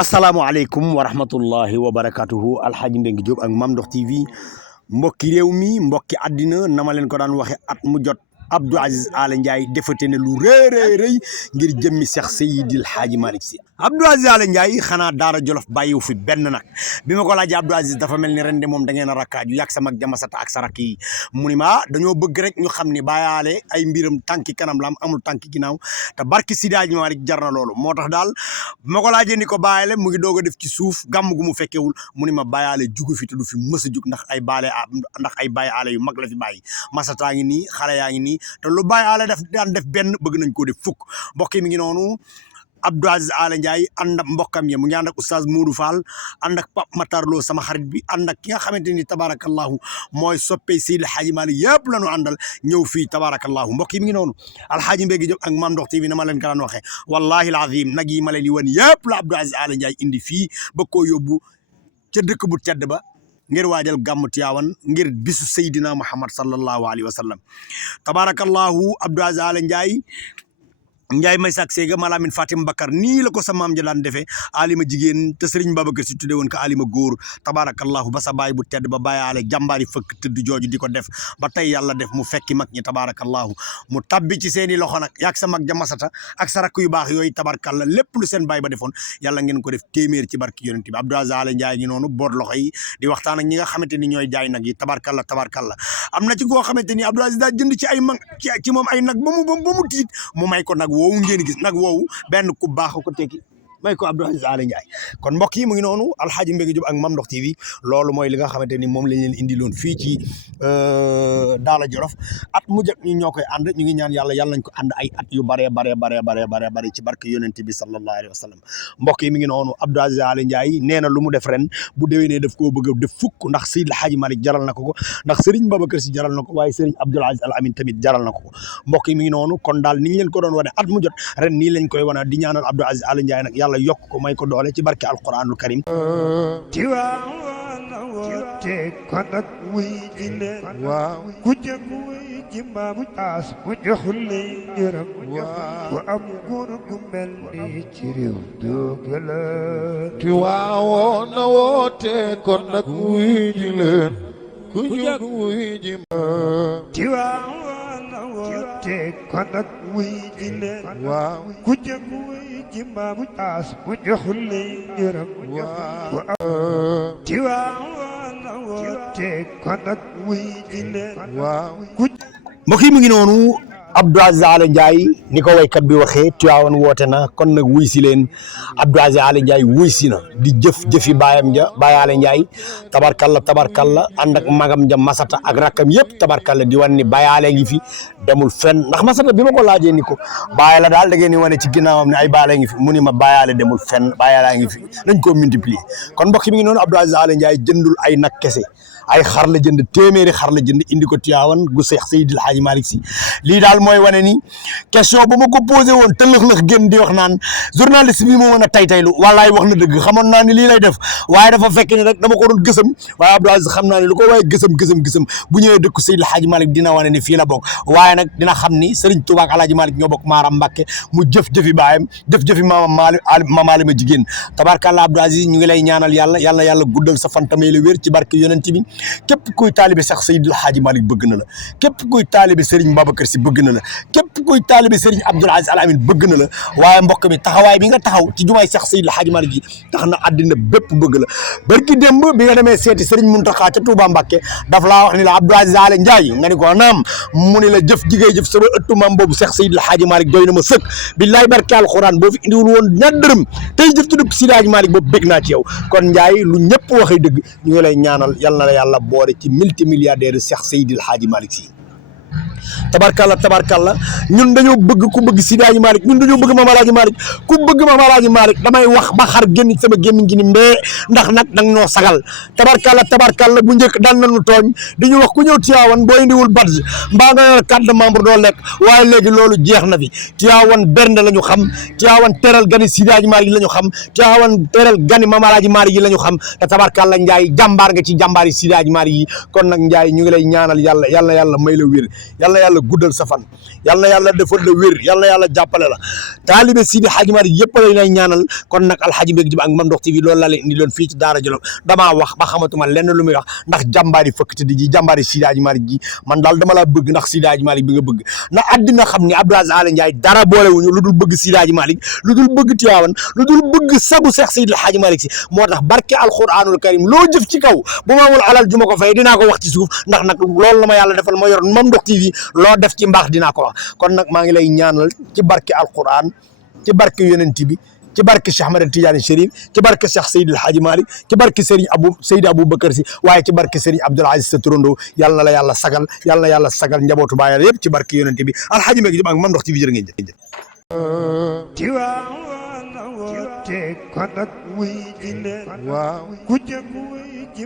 asalaamaaleykum wa rahmatullahi wa barakatuhu Alxaaji Mbengue Diop ak Mame Ndokh TV mbokki réew mi mbokki àddina na ma leen ko daan waxe at mu jot Abdou Aziz Aly Ndiaye defate ne lu rëy ngir jëmmi Seex Seydil Haaji Malick Sy. Abdou Aziz Aly Ndiaye xanaa Daara Jolof bàyyiwu fi benn nag bi ma ko laajee Abdou Aziz dafa mel ni ren de moom da ngeen a rakkaaju yàgg sa mag jamasata ak sa rakk yi mu ni ma dañoo bëgg rek ñu xam ni Baye Aly ay mbiram tànki kanam la am amul tànki ginnaaw te barki Seydi Haaji Malick jar na loolu moo tax daal bi ma ko laajee ni ko Baye Aly mu ngi doog a def ci suuf gàmm gu mu fekkewul mu ni ma Baye Aly jugu fi te du fi mës a jug ndax ay Baye Aly yu mag la fi bàyyi masataa ngi nii xale yaa ngi nii te lu Baye Aly daan def benn bëgg nañ koo def fukk mbokk yi mi ngi noonu Abdou Aziz Aly Ndiaye ànd ak mbokkam ya mu ngi ànd ak oustaz Modou Fall ànd ak Pape Matar Lo sama xarit bi ànd ak ki nga xamante ni tabarakallahu mooy soppey Seydil Hadji Malick yëpp la ñu àndal ñëw fii tabarakallahu mbokk yi mi ngi noonu Alxaaji Mbengue Diop ak Mame Ndokh TV na ma leen ko daan waxee wallahi alazim nag yi ma leen di wan yëpp la Abdou Aziz Aly Ndiaye indi fii ba koo yóbbu ca dëkk bu tedd ba ngir waajal gàmmu Tiwaawan ngir bisu Seydina Muhammad sallallahu alayhi wa sallam tabarakallahu Abdou Aziz Aly Ndiaye may sak seega Malamine Fatim Bakar nii la ko sa maam ja daan defee alima jigéen te Serigne Babacar Si tudde woon ko alima góor tabarakallahu ba sa baay bu tedd ba Baye Aly jàmbaari fëkk tëdd jooju di ko def ba tey yàlla def mu fekki mag ñi tabarakallahu mu tabbi ci seeni loxo nag yaag sa mag ja masata ak sa rakk yu baax yooyu tabarakalla lépp lu seen baay ba defoon yàlla ngeen ko def téeméer ci barki yonent bi Abdou Aziz Aly Ndiaye ñi noonu boot loxo yi di waxtaan ak ñi nga xamante ni ñooy jaay nag yi tabarakalla am na ci koo xamante ni Abdou Aziz daa jënd ci ay mag ci moom ay nag ba mu tiit mu may ko nag woowu ngeen gis nag woowu benn ku baax ko tekki may ko Abdou Aziz Aly Ndiaye kon mbokk yi mu ngi noonu Alxaaji Mbengue Diop ak Mame Ndokh TV loolu mooy li nga xamante ni moom lañ leen indiloon fii ci Daara Jolof at mu jot ñu ñoo koy ànd ñu ngi ñaan yàlla nañ ko ànd ay at yu bare ci barke yonent bi sallallahu alayhi wa sallam mbokk yi mi ngi noonu Abdou Aziz Aly Ndiaye nee na lu mu def ren bu déwénee daf koo bëgg a def fukk ndax Seydil Hadji Malick jaral na ko ndax Serigne Babacar Si jaral na ko waaye Serigne Abdoul Aziz Al Amin tamit jaral na ko mbokk yi mi ngi noonu kon daal ni ñu leen ko doon wane at mu jot ren nii lañ koy wane di ñaanal Abdou Aziz Aly Ndiaye nag yàlla yokk ko may ko doole ci barke alquranul karim te kon nag wuy ji leen waaw ku jëg wuy ji maamu aas mu jox lay njëram waaw ku am góor gu mel ni ci réew doogala Tiwaawoon na woote kon nag wuy ji leen ku jëg wuy ji Tiwaawoon na woote kon nag wuy ji leen waaw ku jëg wuy ji maamu aas mu jox lay njëram waaw ku am Tiwaawoon na woote kon nag wuy ji leen waaw mbokk yi mu ngi noonu Abdou Aziz Aly Ndiaye ni ko waykat bi waxee Tiwaawan woote na kon nag wuy si leen Abdou Aziz Aly Ndiaye wuy si na di jëfi baayam ja Baye Aly Ndiaye tabarkalla ànd ak magam ja masata ak rakkam yëpp tabarkalla di wan ni Baye Aly ngi fi demul fenn ndax masata bi ma ko laajee ni ko Baye la daal da ngeen di wane ci ginnaawam ne ay Baye Aly ngi fi mu ni ma Baye Aly demul fenn Baye Aly ngi fi nañ koo multiplier kon mbokk mi ngi noonu Abdou Aziz Aly Ndiaye jëndul ay nag kese ay xar la jënd téeméeri xar la jënd indi ko Tiwaawan gu Seex Seydil Hadji Malick Sy lii daal mooy wane ni question bu ma ko posé woon tëlëx-lëx génn di wax naan journaliste bi moo mën a taytaylu wallaay wax na dëgg xamoon naa ni lii lay def waaye dafa fekk ni rek dama ko doon gësam waaye Abdou Aziz xam naa ne lu ko waaye gësam bu ñëwee dëkku Seydil Hadji Malick dina wane ni fii la bokk waaye nag dina xam ni Serigne Touba ak Alhaji Malick ñoo bokk Maaram Mbàkke mu jëf-jëfi baayam jëf-jëfi mamaale ma jigéen tabarkàlla Abdou Aziz ñu ngi lay ñaanal yàlla guddal sa fantamay la wér ci barke yonent bi képp kuy taalibe Seex Seydil Hadji Malick bëgg na la képp kuy taalibe Serigne Babacar Si bëgg na la képp kuy taalibe Serigne Abdoul Aziz Al Amin bëgg na la waaye mbokk mi taxawaay bi nga taxaw ci jumaay Seex Seydil Hadji Malick yi tax na àddina bépp bëgg la barki démb bi nga demee seeti Serigne Mountakha ca Touba Mbacké daf laa wax ni la Abdou Aziz Aly Ndiaye nga ni ko naam mu ni la jëf jigéey jëf sama ëttu maam boobu Seex Seydil Hadji Malick doy na ma sëkk billaay barke alxuraan boo fi indiwul woon ñaar dërëm tey jëf ci dëpp Seydi Hadji Malick boobu bég naa ci yow kon Ndiaye lu ñëpp waxee dëgg ñu ngi lay ñaanal yal na la yàlla boole ci multimilliardaire Seex Seydil Hadji Malick Sy tabarkalla ñun dañoo bëgg ku bëgg Seydi Hadji Malick ñun dañoo bëgg Mame Alhaji Malick ku bëgg Mame Alhaji Malick damay wax ba xar génn sama gémmiñ gi ni mbee ndax nag dang noo sagal tabarkalla bu njëkk daan nañu tooñ dañu wax ku ñëw Tiwaawan boo indiwul badge mbaa nga yor carte de membre doo lekk waaye léegi loolu jeex na fi Tiwaawan bernde la ñu xam Tiwaawan teral gani Seydi Hadji Malick la ñu xam Tiwaawan teral gani Mame Alhaji Malick yi la ñu xam te tabarkalla Ndiaye jàmbaar nga ci jàmbaar yi Seydi Hadji Malick yi kon nag Ndiaye ñu ngi lay ñaanal yàlla may la wér yal na yàlla guddal sa fan yal na yàlla defal la wér yal na yàlla jàppale la taalibe Sidi Hadji Malick yëpp lañ lay ñaanal kon nag Alhaji Mbengue Diop ak Mame Ndokh TV loolu laa leen indi loon fii ci Daara Jolof damaa wax ba xamatuma lenn lu muy wax ndax jàmbaari fëkk di ji jàmbaari Sidi Hadji Malick ji man daal dama laa bëgg ndax Sidi Hadji Malick bi nga bëgg na àddina xam ni Abdou Aziz Aly Ndiaye dara boolewuñu lu dul bëgg Sidi Hadji Malick lu dul bëgg Tiwaawan lu dul bëgg sagu Seex Sidi Hadji Malick si moo tax barke alquranul karim loo jëf ci kaw bu ma amul alal ju ma ko fay dinaa ko wax ci suuf ndax nag loolu la ma yàlla defal ma yor Mame Ndokh TV loo def ci mbaax dinaa ko wax kon nag maa ngi lay ñaanal ci barke alquran ci barke yonent bi ci barke Cheikh Ahmed Tidiane Chérif ci barke Cheikh Seydil Hadji Malick ci barke Seydi Aboubacar si waaye ci barke Serigne Abdoul Aziz sa turando yàlla na la yàlla sagal yàlla na yàlla sagal njabootu baayal yëpp ci barke yonent bi Alhaji Mbengue Diop ak Mame Ndokh TV jërë ngeen jëf. Tiwaawan woote kon nag wuy ji leen ku jëkk wuy ji